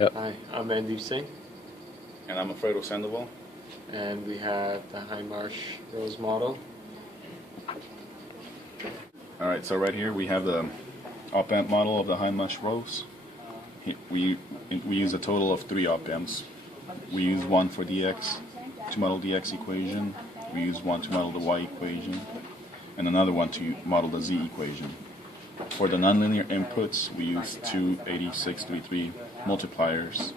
Yep. Hi, I'm Andy Singh, And I'm Alfredo Sandoval. and we have the Hindmarsh-Rose model. Alright, so right here we have the op-amp model of the Hindmarsh-Rose. We use a total of 3 op-amps. We use one for DX, to model the X equation. We use one to model the Y equation, and another one to model the Z equation. For the nonlinear inputs, we use two 8633 multipliers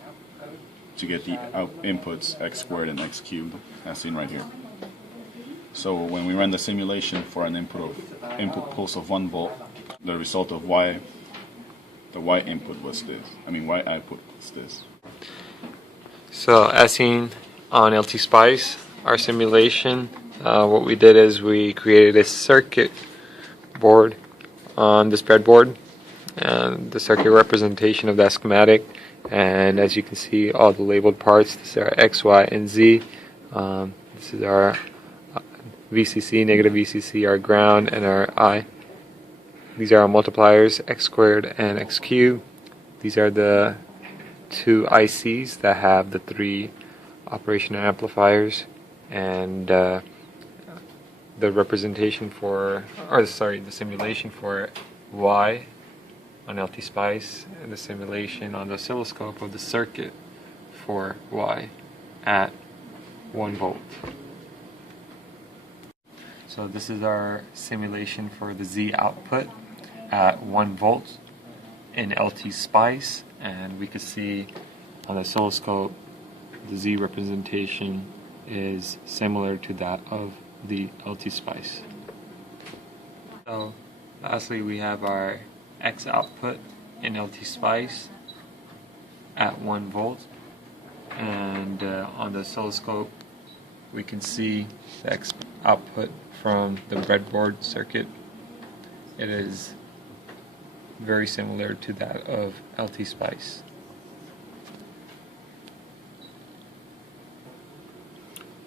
to get the inputs x squared and x cubed, as seen right here. So when we run the simulation for an input pulse of 1 volt, the result of Y, the Y input was this. Y output was this. So as seen on LT Spice, our simulation, what we did is we created a circuit board on this breadboard, and the circuit representation of that schematic, and as you can see, all the labeled parts. This is our X, Y, and Z. This is our VCC, negative VCC, our ground, and our I. These are our multipliers, x squared and x cubed. These are the 2 ICs that have the 3 operational amplifiers, and the representation for, the simulation for Y on LT Spice, and the simulation on the oscilloscope of the circuit for Y at 1 volt. So this is our simulation for the Z output at 1 volt in LT Spice, and we can see on the oscilloscope the Z representation is similar to that of the LT Spice. So lastly, we have our X output in LT Spice at 1 volt, and on the oscilloscope we can see the X output from the breadboard circuit. It is very similar to that of LT Spice.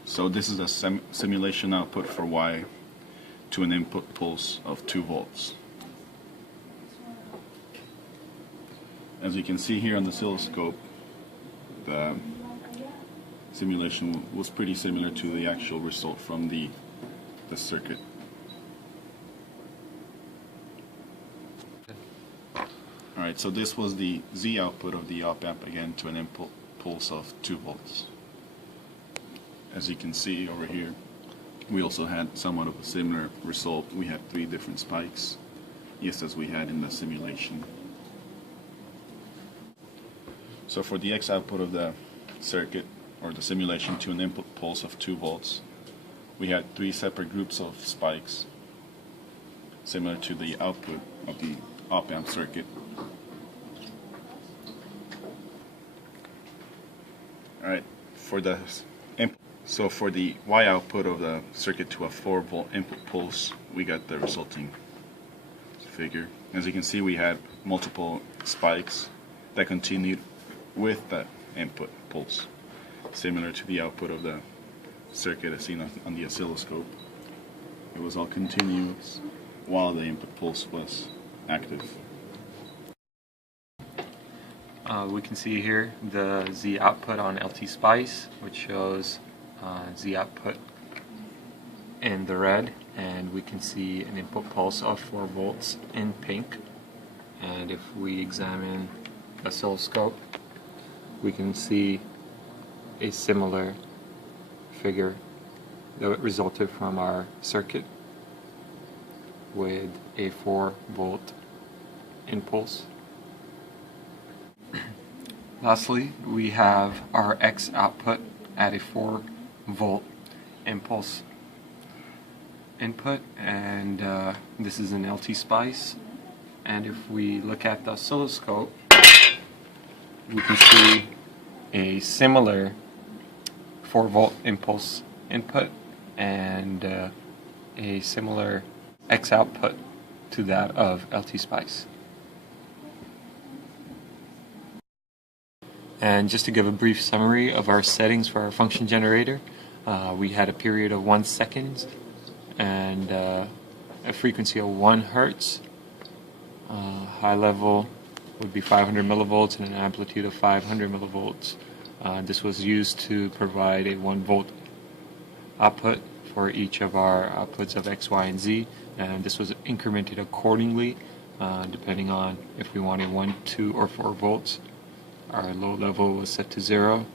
So this is a simulation output for Y to an input pulse of 2 volts. As you can see here on the oscilloscope, the simulation was pretty similar to the actual result from the circuit. Alright, so this was the Z output of the op-amp, again to an input pulse of 2 volts. As you can see over here, we also had somewhat of a similar result. We had 3 different spikes, just as we had in the simulation. So for the X output of the circuit, or the simulation to an input pulse of 2 volts, we had 3 separate groups of spikes, similar to the output of the op-amp circuit. Alright, for the Y output of the circuit to a 4 volt input pulse, we got the resulting figure. As you can see, we had multiple spikes that continued with that input pulse, similar to the output of the circuit as seen on the oscilloscope. It was all continuous while the input pulse was active. We can see here the Z output on LT Spice, which shows Z output in the red, and we can see an input pulse of 4 volts in pink. And if we examine the oscilloscope, we can see a similar figure that resulted from our circuit with a 4 volt impulse. Lastly, we have our X output at a 4 volt impulse input, and this is an LT Spice. And if we look at the oscilloscope, we can see a similar 4 volt impulse input and a similar X output to that of LT Spice. And just to give a brief summary of our settings for our function generator, we had a period of 1 second and a frequency of 1 hertz, high level would be 500 millivolts and an amplitude of 500 millivolts. This was used to provide a 1 volt output for each of our outputs of X, Y, and Z, and this was incremented accordingly depending on if we wanted 1, 2, or 4 volts. Our low level was set to 0.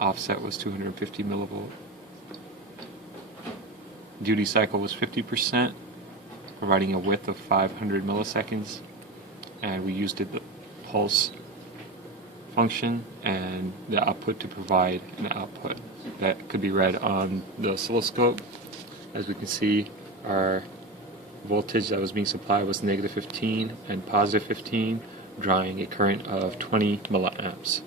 Offset was 250 millivolt. Duty cycle was 50%, providing a width of 500 milliseconds, and we used the pulse function and the output to provide an output that could be read on the oscilloscope. As we can see, our voltage that was being supplied was -15 and +15, drawing a current of 20 milliamps.